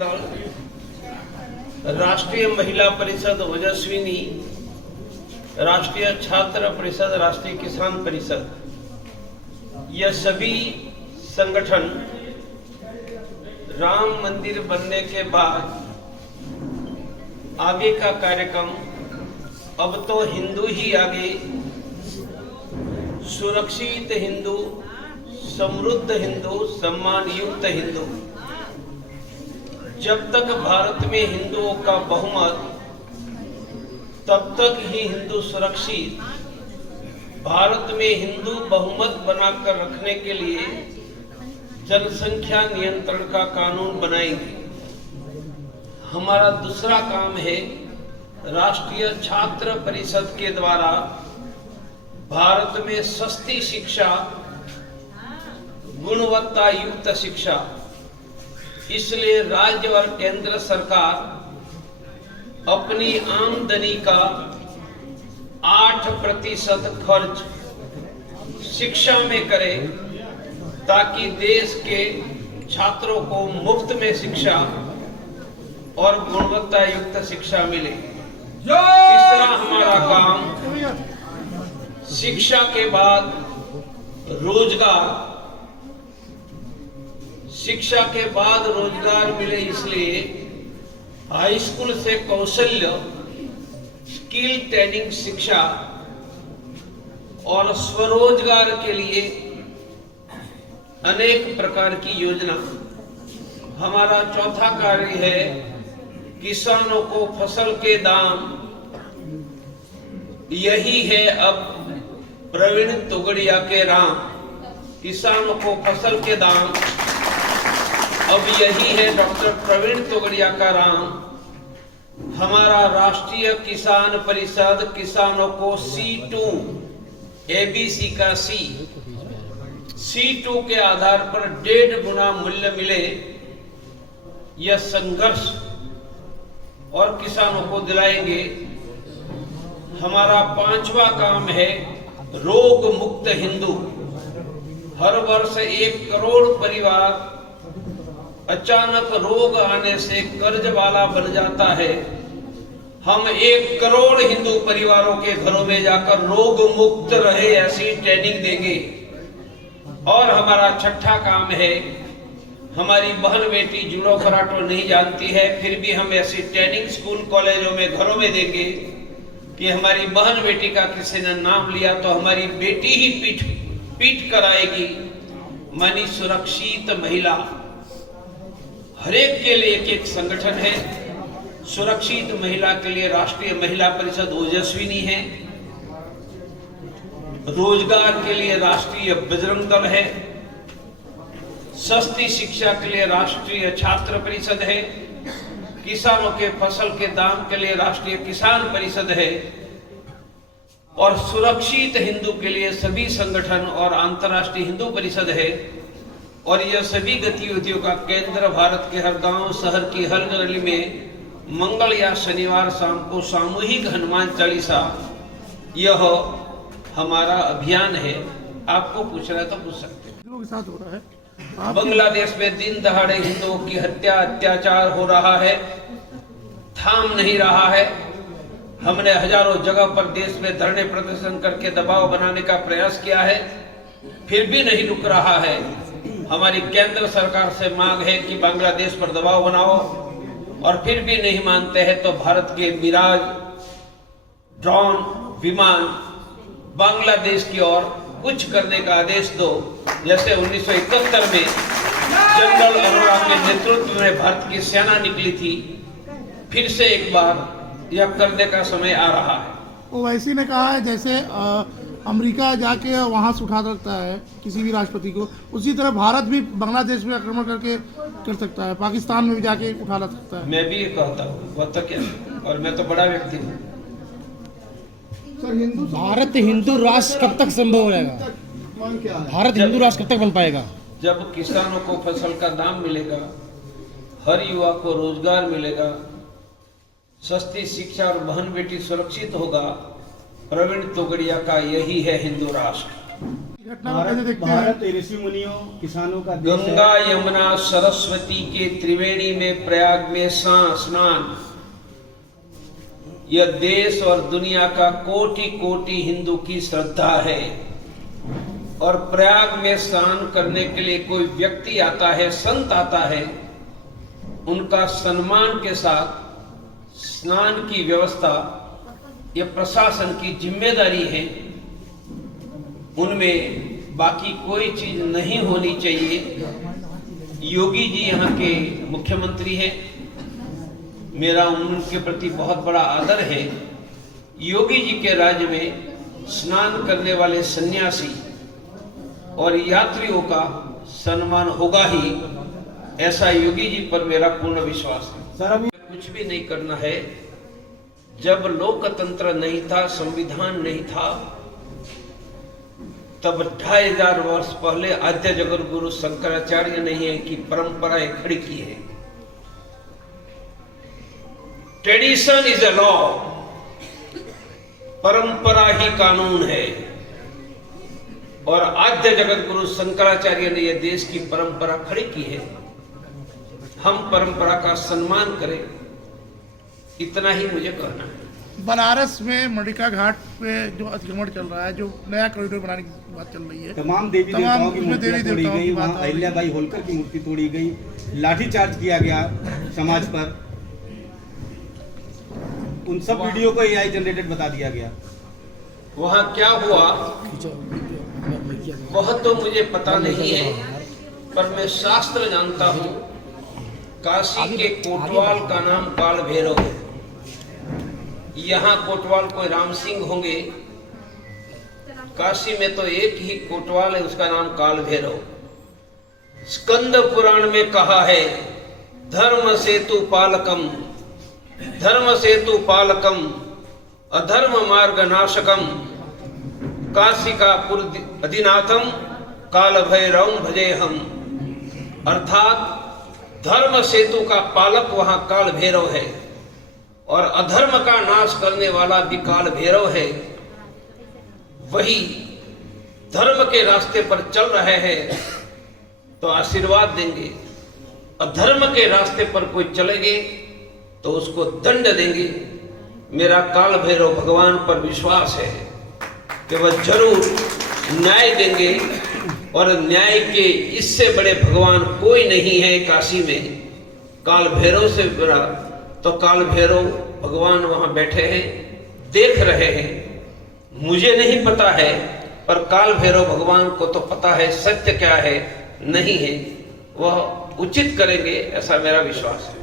दल, राष्ट्रीय महिला परिषद ओजस्विनी, राष्ट्रीय छात्र परिषद, राष्ट्रीय किसान परिषद, यह सभी संगठन राम मंदिर बनने के बाद आगे का कार्यक्रम, अब तो हिंदू ही आगे, सुरक्षित हिंदू, समृद्ध हिंदू, सम्मान युक्त हिंदू। जब तक भारत में हिंदुओं का बहुमत, तब तक ही हिंदू सुरक्षित। भारत में हिंदू बहुमत बनाकर रखने के लिए जनसंख्या नियंत्रण का कानून बनाएंगे। हमारा दूसरा काम है राष्ट्रीय छात्र परिषद के द्वारा भारत में सस्ती शिक्षा, गुणवत्ता युक्त शिक्षा, इसलिए राज्य और केंद्र सरकार अपनी आमदनी का 8% खर्च शिक्षा में करे, ताकि देश के छात्रों को मुफ्त में शिक्षा और गुणवत्ता युक्त शिक्षा मिले। तीसरा हमारा काम शिक्षा के बाद रोजगार, शिक्षा के बाद रोजगार मिले, इसलिए हाई स्कूल से कौशल्य, स्किल ट्रेनिंग शिक्षा और स्वरोजगार के लिए अनेक प्रकार की योजना। हमारा चौथा कार्य है किसानों को फसल के दाम, यही है अब प्रवीण तोगड़िया के राम। किसानों को फसल के दाम, अब यही है डॉक्टर प्रवीण तोगड़िया का राम। हमारा राष्ट्रीय किसान परिषद किसानों को C2, ABC का C2 के आधार पर 1.5 गुना मूल्य मिले, यह संघर्ष और किसानों को दिलाएंगे। हमारा पांचवा काम है रोग मुक्त हिंदू। हर वर्ष 1 करोड़ परिवार अचानक रोग आने से कर्ज वाला बन जाता है। हम 1 करोड़ हिंदू परिवारों के घरों में जाकर रोग मुक्त रहे ऐसी ट्रेनिंग देंगे। और हमारा छठा काम है, हमारी बहन बेटी जूडो कराटे नहीं जानती है, फिर भी हम ऐसी ट्रेनिंग स्कूल कॉलेजों में घरों में देंगे कि हमारी बहन बेटी का किसी ने नाम लिया तो हमारी बेटी ही पीठ कराएगी। मानी सुरक्षित महिला, हरेक के लिए एक संगठन है। सुरक्षित महिला के लिए राष्ट्रीय महिला परिषद ओजस्विनी है, रोजगार के लिए राष्ट्रीय बजरंग दल है, सस्ती शिक्षा के लिए राष्ट्रीय छात्र परिषद है, किसानों के फसल के दाम के लिए राष्ट्रीय किसान परिषद है, और सुरक्षित हिंदू के लिए सभी संगठन और अंतर्राष्ट्रीय हिंदू परिषद है। और यह सभी गतिविधियों का केंद्र भारत के हर गांव, शहर की हर गली में मंगल या शनिवार शाम को सामूहिक हनुमान चालीसा, यह हमारा अभियान है। आपको पूछना है तो पूछ सकते हैं। के साथ हो रहा है बांग्लादेश में दिन दहाड़े हिंदुओं की हत्या, अत्याचार हो रहा है, थाम नहीं रहा है। हमने हजारों जगह पर देश में धरने प्रदर्शन करके दबाव बनाने का प्रयास किया है, फिर भी नहीं रुक रहा है। हमारी केंद्र सरकार से मांग है कि बांग्लादेश पर दबाव बनाओ, और फिर भी नहीं मानते हैं तो भारत के मिराज ड्रोन विमान बांग्लादेश की ओर कुछ करने का आदेश दो। जैसे 1971 में जनरल अरोड़ा के नेतृत्व में भारत की सेना निकली थी, फिर से एक बार यह करने का समय आ रहा है। ओवैसी ने कहा है जैसे अमेरिका जाके वहां से उठा सकता है किसी भी राष्ट्रपति को, उसी तरह भारत भी बांग्लादेश में आक्रमण करके कर सकता है, पाकिस्तान में भी जाके उठा ला सकता है। मैं भी ये कहता हूँ, वो तो क्या, और मैं तो बड़ा व्यक्ति हूँ। भारत हिंदू राष्ट्र कब तक संभव हो जाएगा? भारत हिंदू राष्ट्र कब तक बन पाएगा? जब किसानों को फसल का दाम मिलेगा, हर युवा को रोजगार मिलेगा, सस्ती शिक्षा और बहन बेटी सुरक्षित होगा। प्रवीण तोगड़िया का यही है हिंदू राष्ट्र। घटना को कैसे देखते हैं? भारत ऋषि मुनियों किसानों का देश है। गंगा यमुना सरस्वती के त्रिवेणी में प्रयाग में स्नान यह देश और दुनिया का कोटि कोटि हिंदू की श्रद्धा है। और प्रयाग में स्नान करने के लिए कोई व्यक्ति आता है, संत आता है, उनका सम्मान के साथ स्नान की व्यवस्था यह प्रशासन की जिम्मेदारी है। उनमें बाकी कोई चीज नहीं होनी चाहिए। योगी जी यहाँ के मुख्यमंत्री हैं, मेरा उनके प्रति बहुत बड़ा आदर है। योगी जी के राज्य में स्नान करने वाले सन्यासी और यात्रियों का सम्मान होगा ही, ऐसा योगी जी पर मेरा पूर्ण विश्वास है। सर अभी कुछ भी नहीं करना है। जब लोकतंत्र नहीं था, संविधान नहीं था, तब 2500 वर्ष पहले आद्य जगत गुरु शंकराचार्य ने ही की परंपराएं खड़ी की है। ट्रेडिशन इज अ लॉ, परंपरा ही कानून है। और आद्य जगत गुरु शंकराचार्य ने यह देश की परंपरा खड़ी की है। हम परंपरा का सम्मान करें, इतना ही मुझे कहना है। बनारस में मणिका घाट पे जो अतिक्रमण चल रहा है, जो नया कॉरिडोर बनाने की बात चल रही है, तमाम देवी देवताओं की उसमें मूर्तियां तोड़ी देवताओं गई, की बात वहाँ आ रही है। अहिल्याबाई होलकर की मूर्ति तोड़ी गई, लाठीचार्ज किया गया समाज पर। उन सब वीडियो को एआई जनरेटेड बता दिया गया। वहां क्या हुआ बहुत तो मुझे पता नहीं है, पर मैं शास्त्र जानता हूं। काशी के कोतवाल का नाम काल भैरव है। यहाँ कोतवाल कोई राम सिंह होंगे, काशी में तो एक ही कोतवाल है, उसका नाम काल भैरव। स्कंद पुराण में कहा है, धर्म सेतु पालकम, धर्म सेतु पालकम अधर्म मार्ग नाशकम काशिकापुर अधिनाथम काल भैरव भजे हम। अर्थात धर्म सेतु का पालक वहां काल भैरव है और अधर्म का नाश करने वाला भी काल भैरव है। वही धर्म के रास्ते पर चल रहे हैं तो आशीर्वाद देंगे, अधर्म के रास्ते पर कोई चलेंगे तो उसको दंड देंगे। मेरा काल भैरव भगवान पर विश्वास है कि वह जरूर न्याय देंगे और न्याय के इससे बड़े भगवान कोई नहीं है काशी में। काल भैरव से बड़ा तो काल भैरव भगवान वहां बैठे हैं, देख रहे हैं। मुझे नहीं पता है, पर काल भैरव भगवान को तो पता है सत्य क्या है नहीं है, वह उचित करेंगे, ऐसा मेरा विश्वास है।